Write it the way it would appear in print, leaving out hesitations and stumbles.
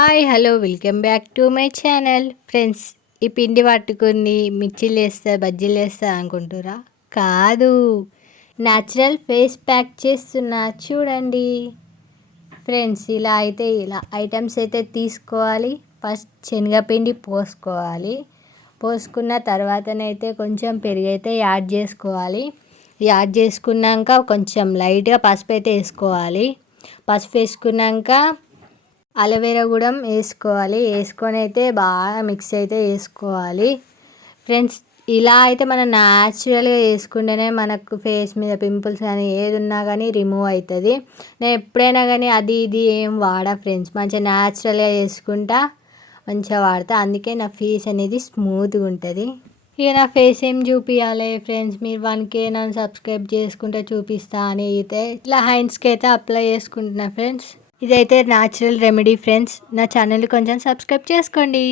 Hi hello welcome back to my channel friends. ఈ పిండి పట్టుకుని మిర్చీలు వేస్తా బజ్జీలు వేస్తా అనుకుంటురా? కాదు, న్యాచురల్ ఫేస్ ప్యాక్ చేస్తున్నా చూడండి ఫ్రెండ్స్. ఇలా ఐటమ్స్ అయితే తీసుకోవాలి. ఫస్ట్ శనగపిండి పోసుకోవాలి. పోసుకున్న తర్వాతనైతే కొంచెం పెరుగు అయితే యాడ్ చేసుకోవాలి. యాడ్ చేసుకున్నాక కొంచెం లైట్గా పసుపు అయితే వేసుకోవాలి. పసుపు వేసుకున్నాక అలోవెరా కూడా వేసుకోవాలి. వేసుకొని అయితే బాగా మిక్స్ అయితే వేసుకోవాలి ఫ్రెండ్స్. ఇలా అయితే మనం న్యాచురల్గా వేసుకుంటేనే మనకు ఫేస్ మీద పింపుల్స్ కానీ ఏది ఉన్నా కానీ రిమూవ్ అవుతుంది. నేను ఎప్పుడైనా కానీ అది ఇది ఏం వాడా ఫ్రెండ్స్, మంచిగా న్యాచురల్గా వేసుకుంటా, మంచిగా వాడతా. అందుకే నా ఫేస్ అనేది స్మూత్గా ఉంటుంది. ఇక నా ఫేస్ ఏం చూపించాలి ఫ్రెండ్స్, మీరు 1K నన్ను సబ్స్క్రైబ్ చేసుకుంటే చూపిస్తా అని అయితే ఇట్లా హ్యాండ్స్కి అయితే అప్లై చేసుకుంటున్నా ఫ్రెండ్స్. ఇదైతే న్యాచురల్ రెమెడీ ఫ్రెండ్స్. నా ఛానల్ కొంచెం సబ్స్క్రైబ్ చేసుకోండి.